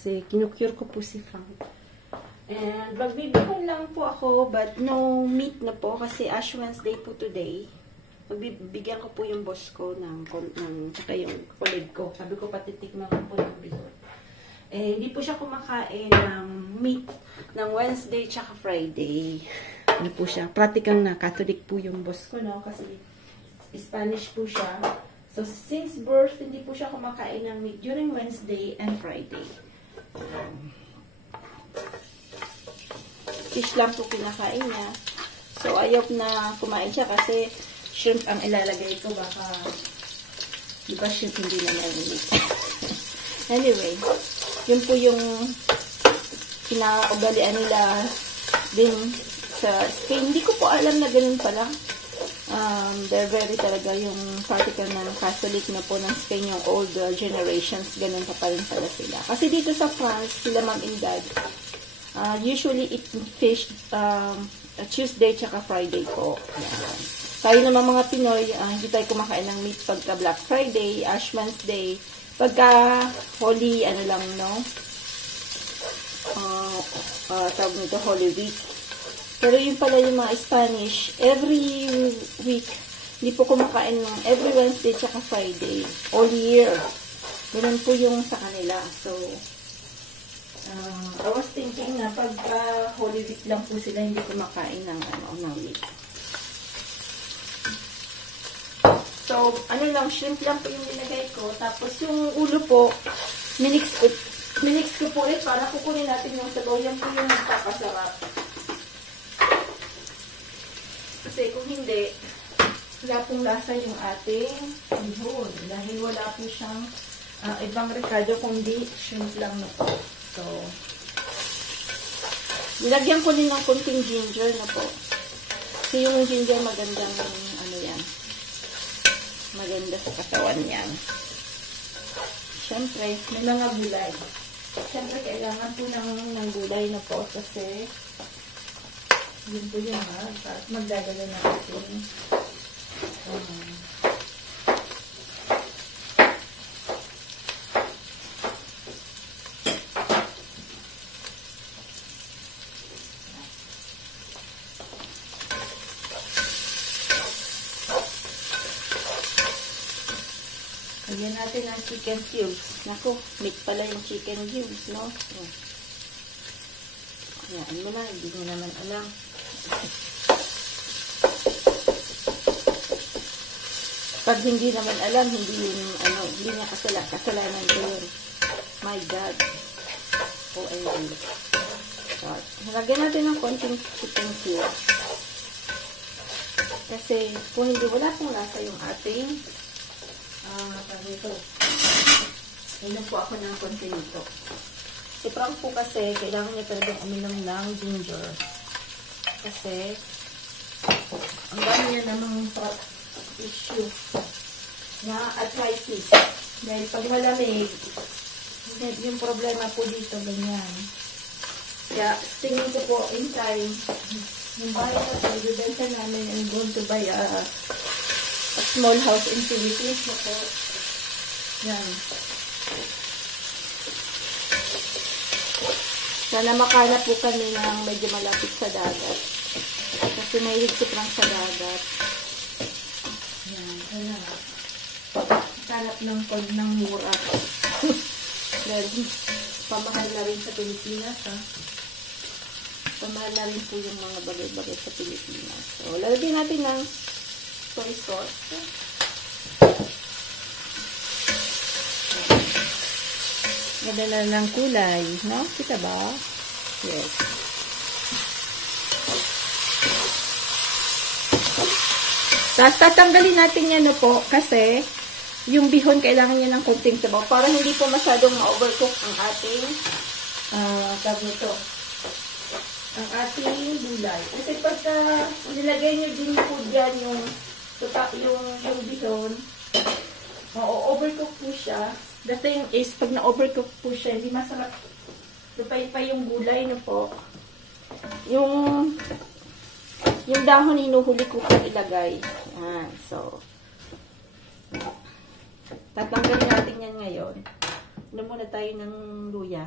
kasi kinukure ko po si Frank. And magbibigyan lang po ako, but no meat na po kasi Ash Wednesday po today. Magbibigyan ko po yung boss ko tsaka yung colleague ko. Sabi ko patitikman ko po yung bihon. Eh, hindi po siya kumakain ng meat ng Wednesday tsaka Friday. Ano po siya? Pratikang na Catholic po yung boss ko, no? Kasi Spanish po siya. So, since birth, hindi po siya kumakain ng meat during Wednesday and Friday. Fish lang po kinakain niya. So, ayaw na kumain siya kasi shrimp ang ilalagay ko. Baka, di ba shrimp hindi na meat? Anyway, yun po yung pinaugalian nila din sa Spain. Hindi ko po alam na ganun pala. They're very talaga yung particle ng Catholic na po ng Spain, yung old generations, ganun pa rin pala sila. Kasi dito sa France, sila mom and dad, usually eat fish Tuesday tsaka Friday po. Yan. Tayo naman mga Pinoy, hindi tayo kumakain ng meat pagka Black Friday, Ash Wednesday, pagka Holy, ano lang, no? Tawag nito, Holy Week. Pero yun pala yung mga Spanish, every week, hindi po kumakain ng every Wednesday tsaka Friday, all year. Ganun po yung sa kanila. So, I was thinking na pagka Holy Week lang po sila, hindi kumakain ng meat. So, ano lang, shrimp lang po yung nilagay ko. Tapos yung ulo po, minix ko po ulit para kukunin natin yung sabaw. Yan po yung magpapasarap. Kasi kung hindi, wala pong lasa yung ating bihon. Dahil wala po siyang ibang rekado kundi shrimp lang na po. So, nilagyan ko din ng konting ginger na po. Kasi yung ginger magandang maganda sa katawan niyan. Siyempre, may mga gulay. Siyempre, kailangan po ng gulay na po kasi yun po yun magdadala natin. Lagyan natin ang chicken cubes. Naku, meat pala yung chicken cubes, no? Ayan mo na, hindi mo naman alam. Pag hindi naman alam, hindi niya kasalanan ko yun. My God. OMG. Lagyan natin ng konting chicken cubes. Kasi, kung hindi, wala pong lasa yung ating ito. Inom po ako ng konti nito. Si Frank po kasi, kailangan niya talagang uminom ng ginger. Kasi, ang dami niya namang issue na arthritis. Dahil pag malamig, yung problema po dito, ganyan. Kaya, tingin ko po, in time, yung bahay na ito, ibibenta namin, I'm going to buy a small house in Philippines na po. Yan. Sana makana po kami ng medyo malapit sa dagat. Kasi may higit lang sa dagat. Yan. Sana. Hanap ng mura. Dahil pamahal na rin sa Pilipinas, ha. Pamahal na rin po yung mga bagay-bagay sa Pilipinas. So, lalagyan natin ng soy sauce. Ganda na ng kulay, no? Kita ba? Yes. Tapos tatanggalin natin yan po kasi yung bihon kailangan niya ng konting sabaw para hindi po masyadong ma-overcook ang ating tawag nito. Ang ating gulay. Kasi pagka nilagay nyo din po dyan yung bihon, ma-overcook po siya. The thing is, pag na-overcook po siya, hindi masarap. Lupay pa yung gulay na po. Yung dahon hinuhuli ko po ilagay. Yan. So, tatanggalin natin yan ngayon. Ano muna tayo ng luya.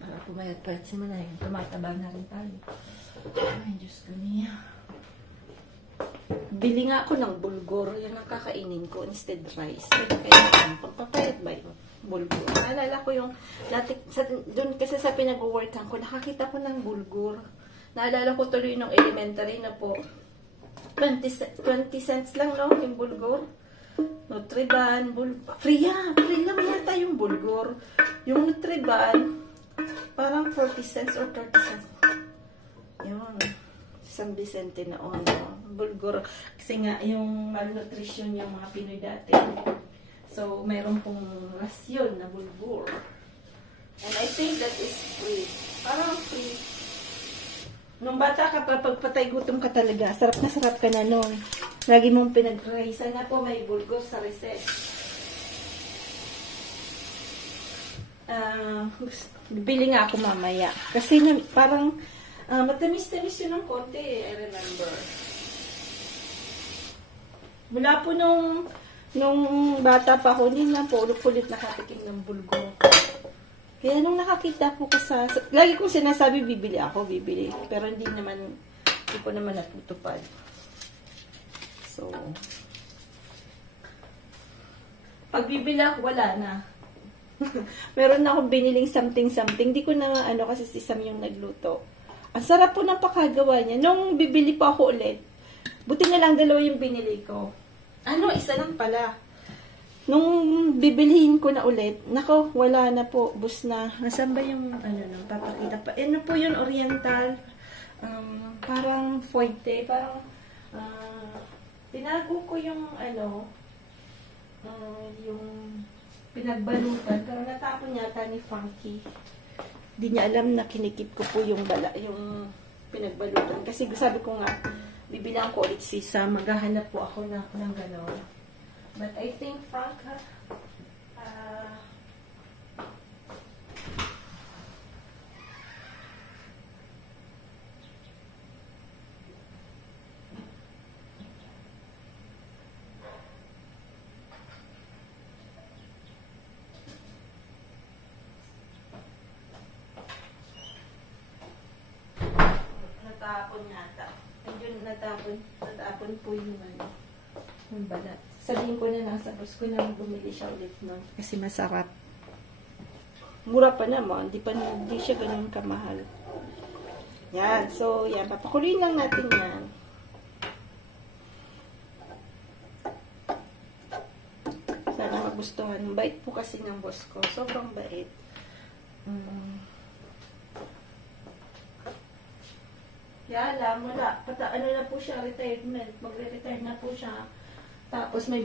Para pumayat-payat si Manay. Tumataba na rin tayo. Ay, Diyos ko niya. Bili nga ako ng bulgur. Yan ang kakainin ko instead rice. Kaya pagpapayat ba yun? Bulgur. Naalala ko yung dati, doon kasi sa pinag-workan ko, nakakita ko ng bulgur. Naalala ko tuloy nung elementary na po. 20 cents lang, no? Yung bulgur. Nutriban, free lang yata yung bulgur. Yung Nutriban, parang 40 cents or 30 cents. Yun. San Vicente na bulgur. Kasi nga, yung malnutrition yung mga Pinoy dati. So, mayroon pong rasyon na bulgur. And I think that is free. Parang free. Nung bata ka pa, pagpatay gutom ka talaga. Sarap na sarap ka na nun. Lagi mong pinag-try. Sana po may bulgur sa recess. Bili nga ako mamaya. Kasi parang matamis-tamis yun ng konti. I remember. Mula po nung bata pa ako, hindi na po ulit nakatikim ng bulgur. Kaya nung nakakita po ko lagi kong sinasabi, bibili. Pero hindi ko naman natutupad. So, pag bibili ako, wala na. Meron na akong biniling something. Di ko na, kasi si Sam yung nagluto. Ang sarap po ng pakagawa niya. Nung bibili po ako ulit, buti na lang 2 yung binili ko. Isa lang pala. Nung bibilihin ko na ulit, nako, wala na po, bus na. Nasaan ba yung, papakita pa. Po yun, oriental. Parang foite, parang, tinago ko yung, yung pinagbalutan. Pero natapon yata ni Funky. Di niya alam na kinikip ko po yung pinagbalutan. Kasi sabi ko nga, bibilang ko ulit si Sam, maghahanap po ako ng gano'n. But I think Frank, natapon yata. Ayun, natapon po yung balat. Sabihin ko na nasa bus ko na bumili siya ulit nun. Kasi masarap. Mura pa naman. Di siya ganun kamahal. Yan. So, yan. Papakuloyin lang natin yan. Sana magustuhan. Bait po kasi ng boss ko. Sobrang bait. Yan, wala. Na po siya, retirement. Magre-retire na po siya. Tapos may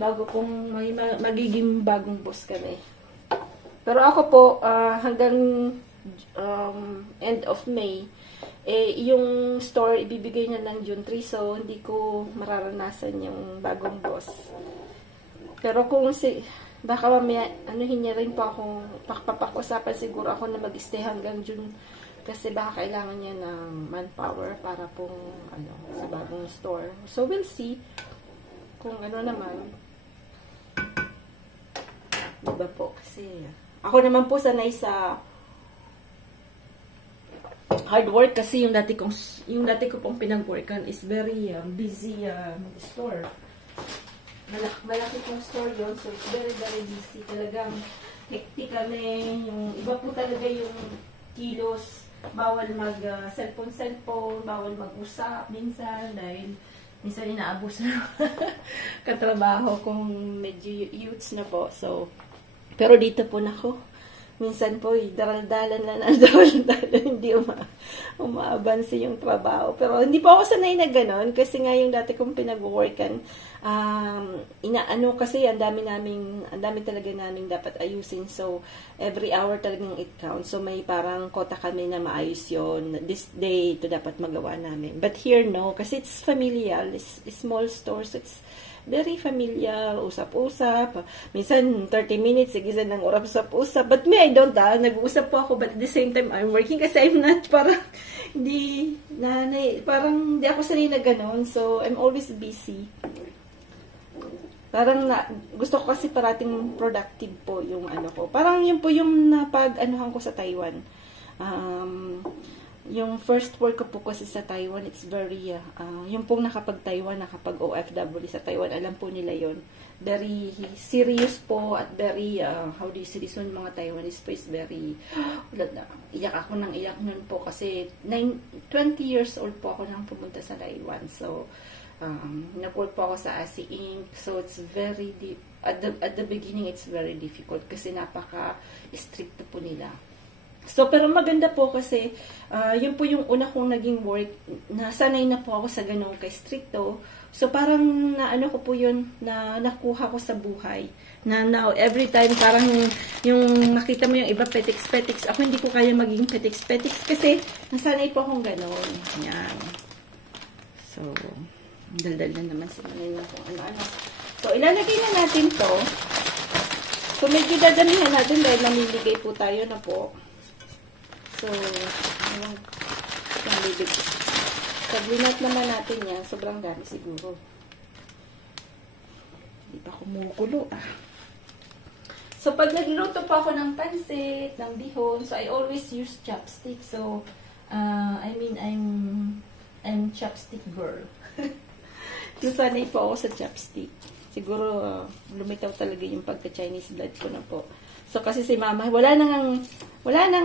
magiging bagong boss kami. Pero ako po, hanggang end of May, yung store, ibibigay niya ng June 3, so hindi ko mararanasan yung bagong boss. Pero kung baka mamaya, niya rin po akong, papakusapan siguro ako na mag-stay hanggang June, kasi baka kailangan niya ng manpower para pong, sa bagong store. So we'll see. Kung naman, diba po, kasi ako naman po sanay sa hard work kasi yung dati ko pong pinag-workan is very busy store. Malaki pong store yun, so it's very, very busy. Talagang hectic kami. Yung iba po talaga yung kilos. Bawal mag-cellphone, bawal mag-usap minsan dahil minsan inaabos na katrabaho kung medyo youths na po. So, pero dito po nako. Minsan po, daral-dalan na hindi umaabansi yung trabaho. Pero hindi po ako sanay na gano'n kasi nga yung dati kong pinag-workan, kasi ang dami talaga naming dapat ayusin. So, every hour talagang it counts. So, may parang kota kami na maayos yun. This day, ito dapat magawa namin. But here, no. Kasi it's familial. It's small stores. It's very familiar, usap-usap. Minsan, 30 minutes, sigisan ng usap-usap. But me, I don't. Nag-uusap po ako, but at the same time, I'm working kasi I'm not, parang, parang hindi ako sanay na ganon. So, I'm always busy. Parang gusto ko kasi parating productive po yung ko. Parang yun po yung napag-anuhan ko sa Taiwan. Yung first work ko po kasi sa Taiwan, it's very, yung pong nakapag-Taiwan, nakapag-OFW sa Taiwan, alam po nila yon. Very serious po at very, how do you say this one, mga Taiwanese po is very, iyak ako ng iyak nun po kasi 20 years old po ako nang pumunta sa Taiwan. So, nag-work po ako sa ASI Inc. So, it's very, at the beginning, it's very difficult kasi napaka-strict po nila. So, pero maganda po kasi, yun po yung una kong naging work, nasanay na po ako sa ganong ka-stricto. So, parang naano ko po yun, na nakuha ko sa buhay. Na now, every time, parang yung makita mo yung iba petiks-petiks, ako hindi ko kaya maging petiks-petiks kasi nasanay po akong ganon. Yan. So, daldal na naman sila na kung ano-ano. So, ilalagay na natin to. So, medyo dadamihan natin dahil namimigay po tayo na po. So, pag-linat naman natin yan, sobrang dami siguro. Hindi pa kumukulo So, pag nagluto pa ako ng pansit, ng bihon, so I always use chopstick. So, I mean, I'm chopstick girl. Sanay po ako sa chopstick. Siguro, lumitaw talaga yung pagka-Chinese blood ko na po. So, kasi si mama, wala na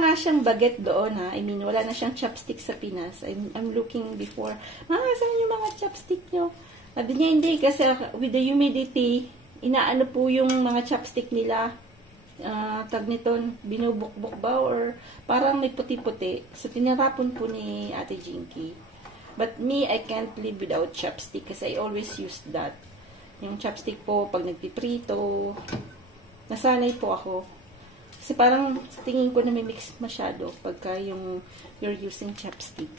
nga siyang baget doon, ha. I mean, wala na siyang chopstick sa Pinas. I'm looking before, mama, saan yung mga chopstick nyo? Sabi niya, hindi, kasi with the humidity, inaano po yung mga chopstick nila, tag nito, binubukbuk ba, or parang may puti-puti. So, tinarapon po ni Ate Jinky. But me, I can't live without chopstick kasi I always use that. Yung chopstick po, pag nagpiprito, nasanay po ako. Kasi parang sa tingin ko na may mix masyado pagka yung you're using chopstick.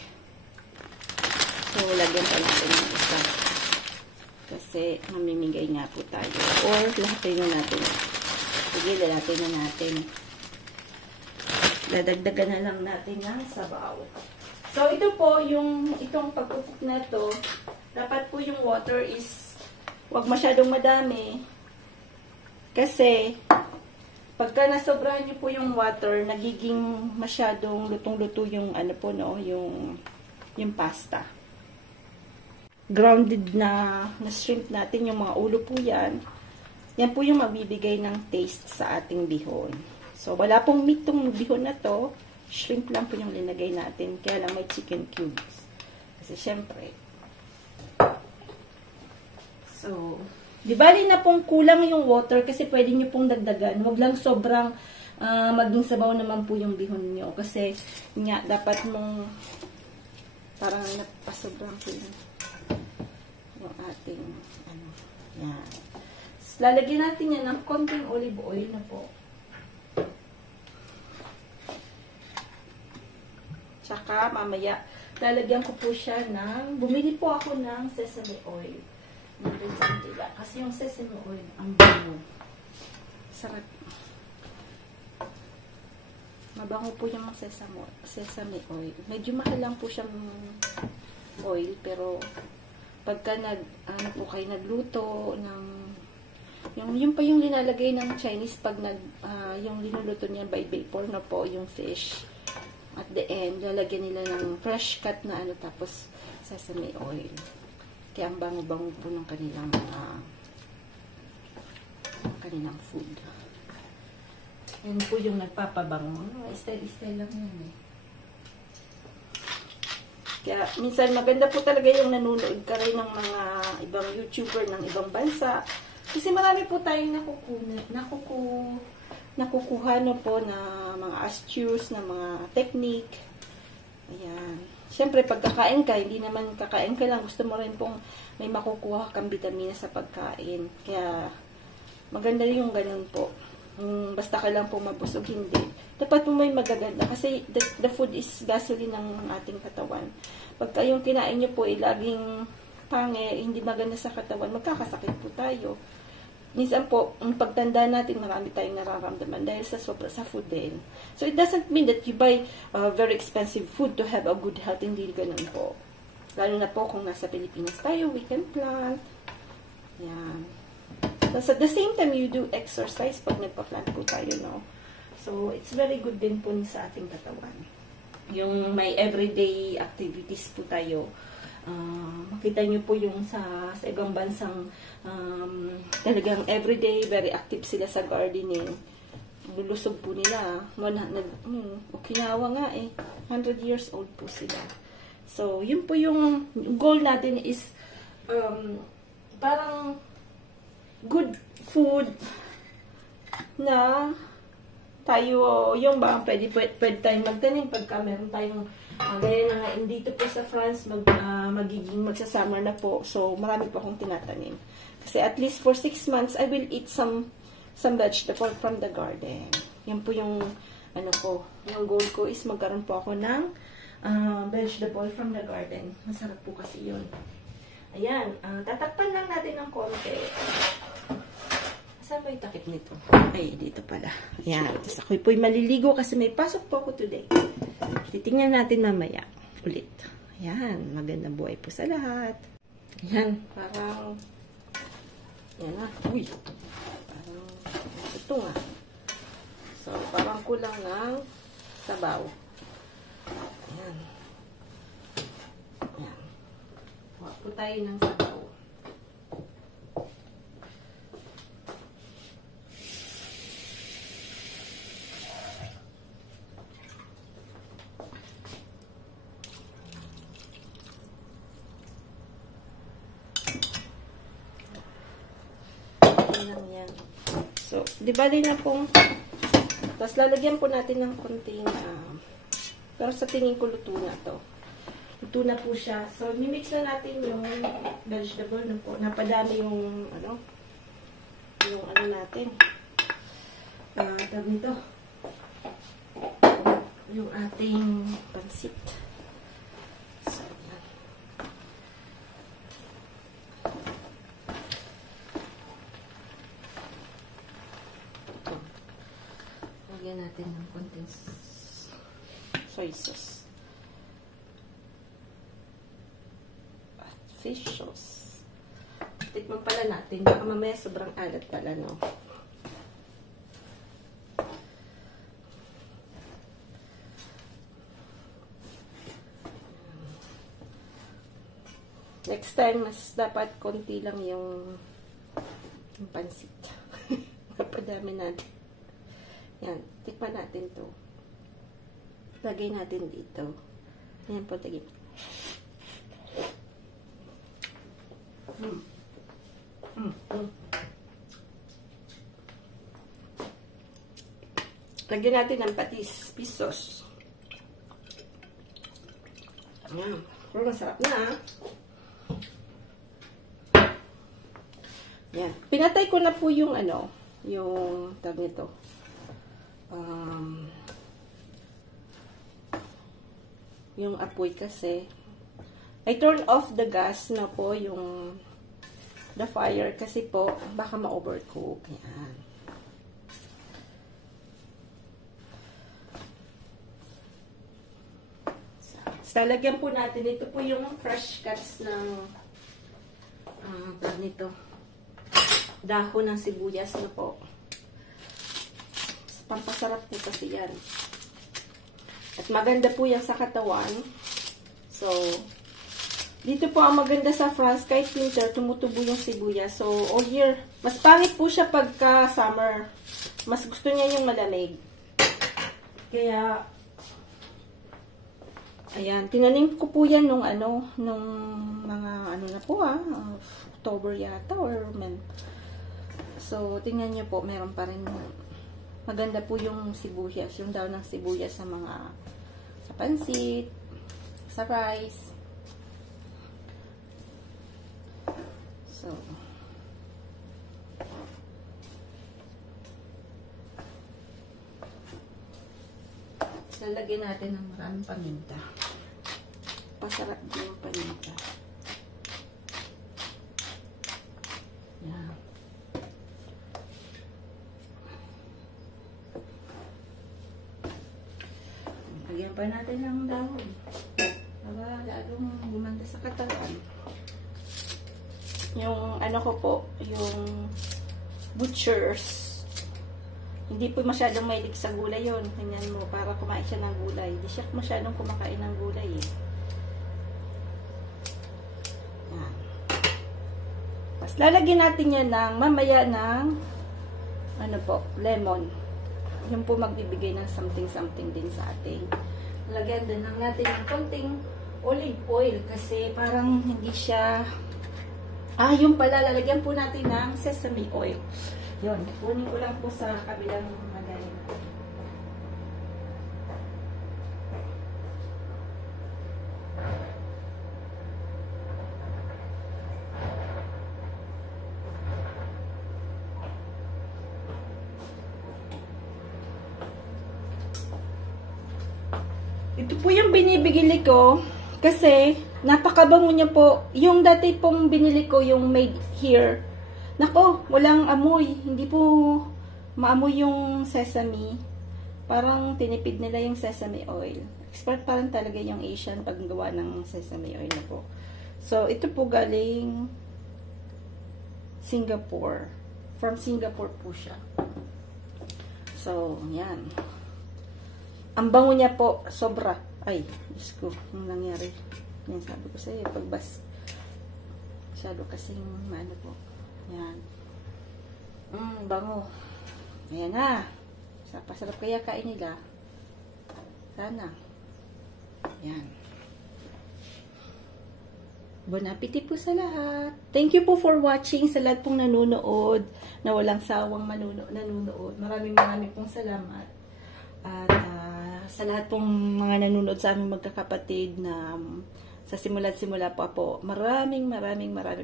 So, lagyan pa natin yung isa. Kasi mamimigay nga po tayo. Or, lahatin na natin. Sige, lahatin na natin. Dadagdagan na lang natin ng sabaw. So, ito po, itong pagkukuk na to, dapat po yung water is wag masyadong madami. Kasi, pagka nasobrahan nyo po yung water, nagiging masyadong lutong-luto yung ano po, no, yung pasta. Grounded na shrimp natin, yung mga ulo po yan. Yan po yung magbibigay ng taste sa ating bihon. So, wala pong meat tong bihon na to. Shrimp lang po yung linagay natin. Kaya lang may chicken cubes. Kasi, syempre. So, di bali na pong kulang yung water kasi pwede nyo pong dagdagan. Huwag lang sobrang maging sabaw naman po yung bihon nyo. Kasi nga, dapat mong parang napasobrang po yung ating ano, yan. So, lalagyan natin yan ng konting olive oil na po. Tsaka mamaya, lalagyan ko po siya ng, bumili po ako ng sesame oil. Kasi yung sesame oil, ang bango. Sarap. Mabango po yung sesame oil. Medyo mahal lang po siyang oil, pero pagka ano po kayo nagluto ng yung pa yung linalagay ng Chinese pag yung linuluto niya by vapor na po yung fish. At the end, lalagyan nila ng fresh cut na ano tapos sesame oil. Kaya ang bango-bango po ng kanilang food. Yan po yung nagpapabango. Style-style lang yan eh. Kaya minsan maganda po talaga yung nanonood ka rin ng mga ibang YouTuber ng ibang bansa. Kasi marami po tayong nakukuha no po na mga astuce, na mga technique. Ayan. Siyempre, pag kakain ka, hindi naman kakain ka lang. Gusto mo rin pong may makukuha kang vitamina sa pagkain. Kaya, maganda yung ganun po. Basta ka lang po mabusog, hindi. Dapat po may magaganda. Kasi, the food is gasoline ng ating katawan. Pagka yung kinain nyo po, laging pangit, hindi maganda sa katawan, magkakasakit po tayo. Minsan po, ang pagtanda natin, marami tayong nararamdaman dahil sa sobra sa food din. So, it doesn't mean that you buy very expensive food to have a good health. Hindi ganun po. Lalo na po kung nasa Pilipinas tayo, we can plant. Yan. So, at the same time, you do exercise pag nagpa-plant po tayo, no? So, it's very good din po sa ating katawan. yung may everyday activities po tayo. Makita nyo po yung sa ibang bansang talagang everyday, very active sila sa gardening. Lulusog po nila. Okinawa nga eh. 100 years old po sila. So, yun po yung goal natin is parang good food na tayo, yung ba, pwede tayong magtanim pagka meron tayong, gaya na nga, dito po sa France, magiging magsasummer na po. So, marami po akong tinatanim. Kasi at least for 6 months, I will eat some vegetable from the garden. Yan po yung, yung goal ko is magkaroon po ako ng vegetable from the garden. Masarap po kasi yun. Ayan, tatakpan lang natin ng konti. Saan ba yung takip nito? Ay, dito pala. Ayan. Tapos ako'y po'y maliligo kasi may pasok po ako today. Titingnan natin mamaya ulit. Ayan. Magandang buhay po sa lahat. Ayan. Parang ayan na. Uy. Parang ito nga. So, parang kulang ng sabaw. Ayan. Ayan. Huwag po tayo ng sabaw. Yan. So, di ba din na pong, tapos lalagyan po natin ng konting, pero sa tingin ko luto na to. Luto na po siya. So, mimix na natin yung vegetable na po. Napadami yung, yung natin. Tawag nito. Yung ating pansit. So, yan. Lagyan natin ng konting soy sauce. At fish sauce. Tikman pala natin. Baka mamaya sobrang alat pala, no? Next time, mas dapat konti lang yung pansit. Napadami natin. Yan, tikman natin to. Lagay natin dito. Ayan po, tigil. Lagyan natin ng patis, pisos. Ayan. Pero masarap na. Yan. Pinatay ko na po yung yung tawag nito. Yung apoy kasi. I turn off the gas na po yung the fire kasi po baka ma-overcook. Yan. So, lalagyan po natin. Ito po yung fresh cuts ng nito. Dahon ng sibuyas na po. Pampasarap po kasi yan. At maganda po yan sa katawan. So, dito po ang maganda sa France, kahit winter, tumutubo yung sibuyas. So, all year, mas pangit po siya pagka summer. Mas gusto niya yung malamig. Kaya, ayan, tinanim ko po yan nung nung mga na po October yata or so, tingnan nyo po, meron pa rin maganda po yung sibuyas, yung daw ng sibuyas sa sa pansit, sa rice. So, lalagyan natin ng maraming paminta. Pasarap din yung paminta. Yan. Lagyan pa natin ng dahon. Para lalong gumanda sa katawan. Yung ko po, yung butchers. Hindi po masyadong mahilig sa gulay yun. Ganyan mo, para kumain siya ng gulay. Hindi siya masyadong kumakain ng gulay eh. Yan. Tapos lalagyan natin yan ng mamaya ng ano po, lemon. Yun po magbibigay ng something din sa ating. Lagyan din lang natin ng konting olive oil kasi parang hindi siya yung pala, lalagyan po natin ng sesame oil. Yun, kunin ko lang po sa kabilang magaling. Ito po yung binibigili ko kasi napakabango niya po. Yung dati pong binili ko, yung made here. Nako, walang amoy. Hindi po maamoy yung sesame. Parang tinipid nila yung sesame oil. Expert pa rin talaga yung Asian paggawa ng sesame oil na po. So, ito po galing Singapore. From Singapore po siya. So, yan. Ang bango niya po, sobra. Ay, Diyos ko, yung nangyari. Yan, sabi ko sa'yo, pagbas. Masyado kasing, ano po. Yan. Bango. Ayan na. Pasarap kaya kain nila. Sana. Yan. Bon appetit po sa lahat. Thank you po for watching sa lahat pong nanonood, na walang sawang nanonood. Maraming pong salamat. At sa lahat pong mga nanonood sa aming magkakapatid na sa simula po, maraming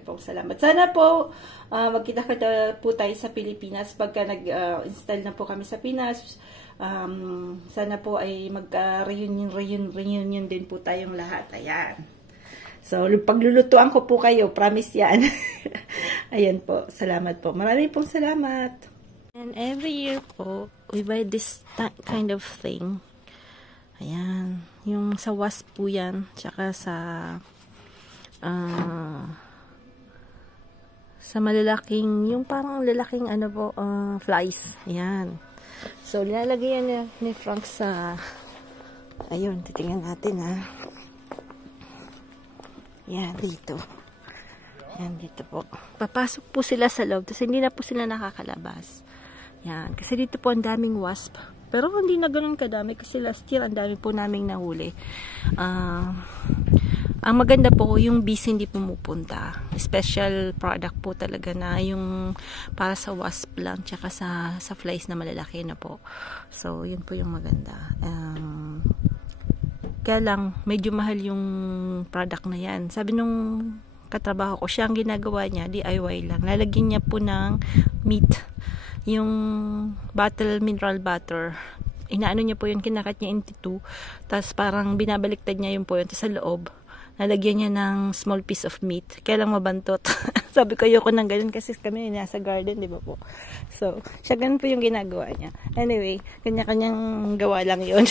pong salamat. Sana po magkita-kita po tayo sa Pilipinas pagka nag-install na po kami sa Pinas. Sana po ay magka-reunion din po tayong lahat. Ayan. So, paglulutuan ko po kayo, promise yan. Ayan po, salamat po. Maraming pong salamat. And every year po, we buy this kind of thing. Ayan. Yung sa wasp po yan. Tsaka sa malalaking, yung parang lalaking ano po, flies. Ayan. So, lalagay yan ni Frank sa, ayun, titingnan natin ha. Yan, dito. Yan, dito po. Papasok po sila sa loob. Tapos hindi na po sila nakakalabas. Yan. Kasi dito po ang daming wasp. Pero hindi na ganun kadami. Kasi last year, ang dami po naming nahuli. Ang maganda po, yung bees hindi pumupunta. Special product po talaga na yung para sa wasp lang. Tsaka sa flies na malalaki na po. So, yun po yung maganda. Kaya lang, medyo mahal yung product na yan. Sabi nung katrabaho ko, siya ang ginagawa niya, DIY lang. Lalagyan niya po ng meat. Yung mineral butter. Inaano niya po yun, kinakat niya into two. Tapos parang binabaliktad niya yung po yun. Tapos sa loob, nalagyan niya ng small piece of meat. Kaya lang mabantot. Sabi ko, ayoko ng ganun kasi kami nasa garden, di ba po? So, siya ganun po yung ginagawa niya. Anyway, kanya-kanyang gawa lang yun.